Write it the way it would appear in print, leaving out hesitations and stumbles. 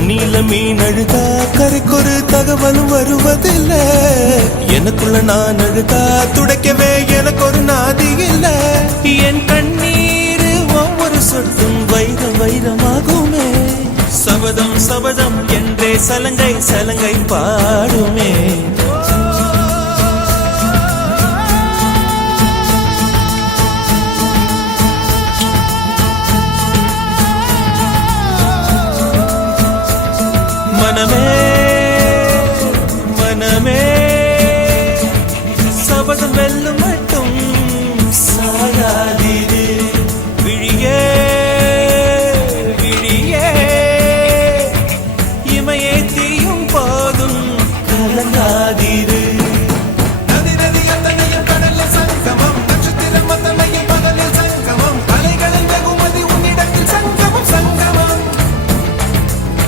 தண்ணியில மீன் அழுதா கரைக்கொரு தகவலும் வருவதில்ல. எனக்குள்ள நான் அழுதா துடைக்கவே எனக்கு ஒரு நாதி இல்ல. என் கண்ணீர் ஒவ்வொரு சொட்டும் வைரம் வைரமாகுமே. சபதம் சபதம் என்றே சலங்கை சலங்கை பாடுமே. மனமே மனமே சபதம் வெல்லும்.